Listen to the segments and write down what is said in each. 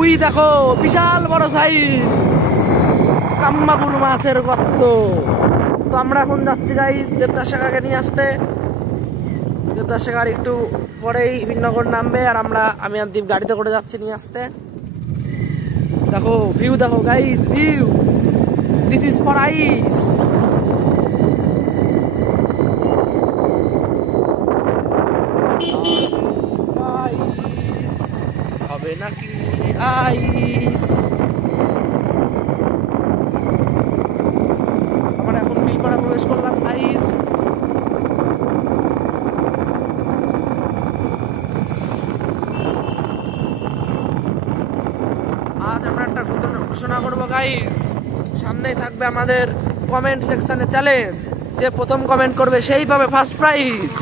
We দেখো বিশাল বড় size কাম্মাগুড় মাছের গর্ত। তো আমরা এখন যাচ্ছি গাইস দেবদাস কাকাকে নিয়ে আসতে। দেবদাস কাকার একটু পরেই বিনগর নামবে আর আমি আর দীপ গাড়িতে করে যাচ্ছি নিয়ে আসতে। দেখো ভিউ দেখো guys, view this is for ice. হবে নাকি আইস? আমরা এখন বিলপাড়া প্রবেশ করলাম আইস। আজ আমরা একটা ঘোষণা করবো গাইস, সামনেই থাকবে আমাদের কমেন্ট সেকশনে চ্যালেঞ্জ। যে প্রথম কমেন্ট করবে সেই পাবে ফার্স্ট প্রাইজ।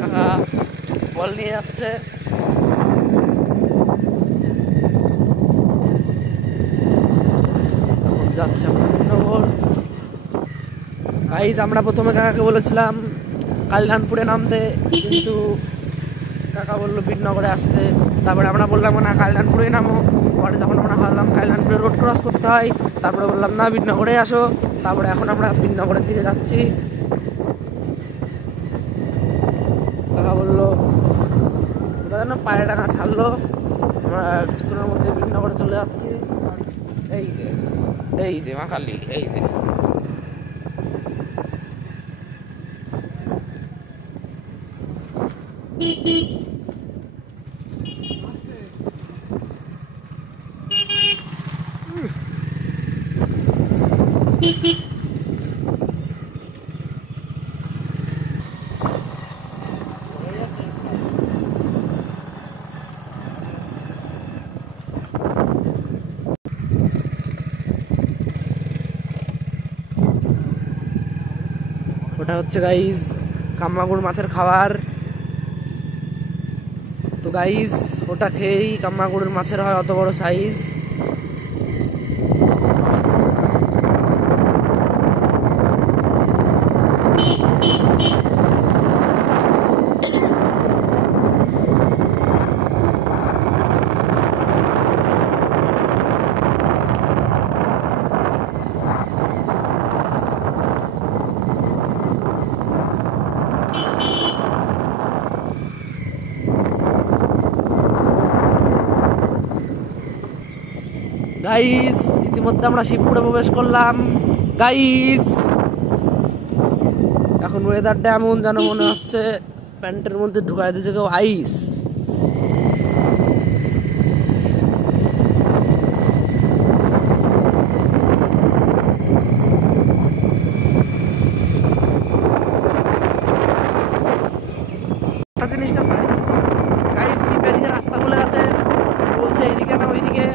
কাকা বল নিয়ে যাচ্ছে। যাচ্ছে গাইস, আমরা প্রথমে কাকাকে বলেছিলাম কাল্যাণপুরে নামতে, কিন্তু কাকা বললো বিনগরে আসতে। তারপরে আমরা বললাম না কাল্যাণপুরে নামো। পরে যখন আমরা ভাবলাম কাল্যাণপুরে রোড ক্রস করতে হয়, তারপরে বললাম না বিনগরে আসো। তারপরে এখন আমরা বিনগরের দিকে যাচ্ছি। কাকা বললো কোথাও যেন পায়ে টাকা ছাড়লো। আমরা কিছুক্ষণের মধ্যে বিনগরে চলে যাচ্ছি। এই যে মা কালী, এই যে ওটা হচ্ছে গাইস কাম্মাগুড় মাছের খাবার। তো গাইস ওটা খেয়েই কাম্মাগুড়ের মাছের হয় অত বড় সাইজ। গাইস ইতিমধ্যে আমরা শিবপুরে প্রবেশ করলাম গাইস। এখন ওয়েদারটা এমন যেন মনে হচ্ছে প্যান্টের মধ্যে ঢুকাই দিয়েছে কেউ আইস। জিনিসটা গাইস দ্বীপের দিকে রাস্তা বলে গেছে, বলছে এইদিকে না ওইদিকে।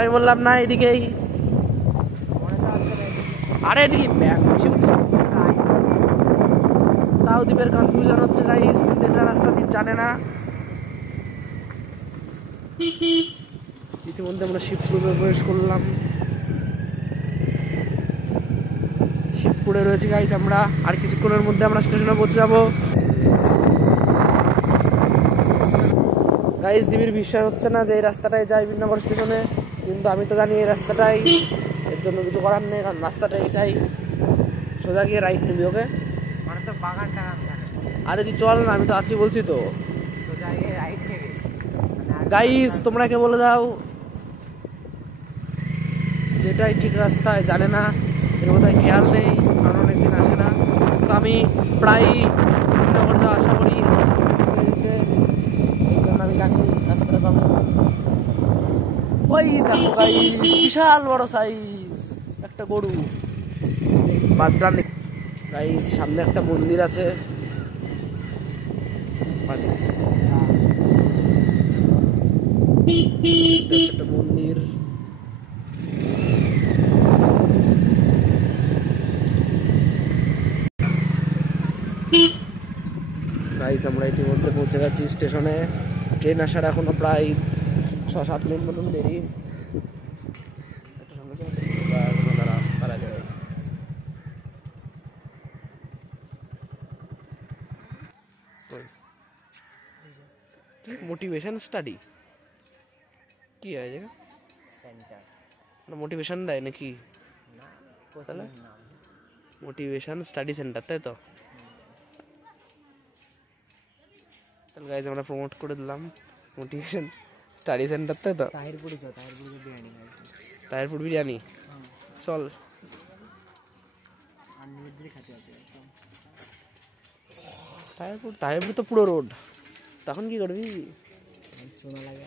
আমি বললাম না এদিকেই। আরে দ্বীপ তাও দ্বীপের কনফিউশন হচ্ছে গাইস, কিন্তু এটা রাস্তা দ্বীপ জানে না। ইতিমধ্যে আমরা শিবপুরে প্রবেশ করলাম। শিবপুরে রয়েছে গাইস আমরা, আর কিছুক্ষণের মধ্যে আমরা স্টেশনে পৌঁছে যাবো। গাইস দ্বীপের বিশ্বাস হচ্ছে না যে এই রাস্তাটাই যায় বিনগর স্টেশনে, কিন্তু আমি তো জানি এই রাস্তাটাই। এর জন্য কিছু করার নেই, কারণ রাস্তাটা এটাই। সোজা গিয়ে রাইট নিবি। ওকে আরে তুই চল না, আমি তো আছি বলছি তো। গাইস তোমরা কে বলে দাও যেটাই ঠিক রাস্তায় জানে না, এর বোধহয় খেয়াল নেই, কারণ অনেকদিন আসে না। কিন্তু আমি প্রায় বিনগর যাওয়া আশা করি, এই জন্য আমি জানি রাস্তাটা পাবো। ওই দেখো গাইস বিশাল বড় সাইজ একটা গরু। গাইস সামনে একটা মন্দির আছে, একটা মন্দির। গাইস আমরা ইতিমধ্যে পৌঁছে গেছি স্টেশনে। ট্রেন আসার এখনো প্রায় 6-7 মিনিট মতন দেরি। মোটিভেশন স্টাডি কি হয় জায়গা সেন্টার মোটিভেশন দেয় নাকি না তাহলে কোচিং নাম মোটিভেশন স্টাডি সেন্টার তাই তো তাহলে গাইজ আমরা প্রমোট করে দিলাম মোটিভেশন স্টাডি সেন্টার তাই তো তাহিরপুরি বিরিয়ানি তাহিরপুর বিরিয়ানি চল আনলিমিটেড খেতে হবে একদম তাহিরপুর তো পুরো রোড তখন কি করবি শোনা লাগে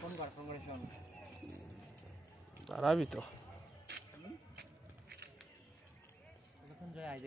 ফোন করে শোন দাঁড়াবি তো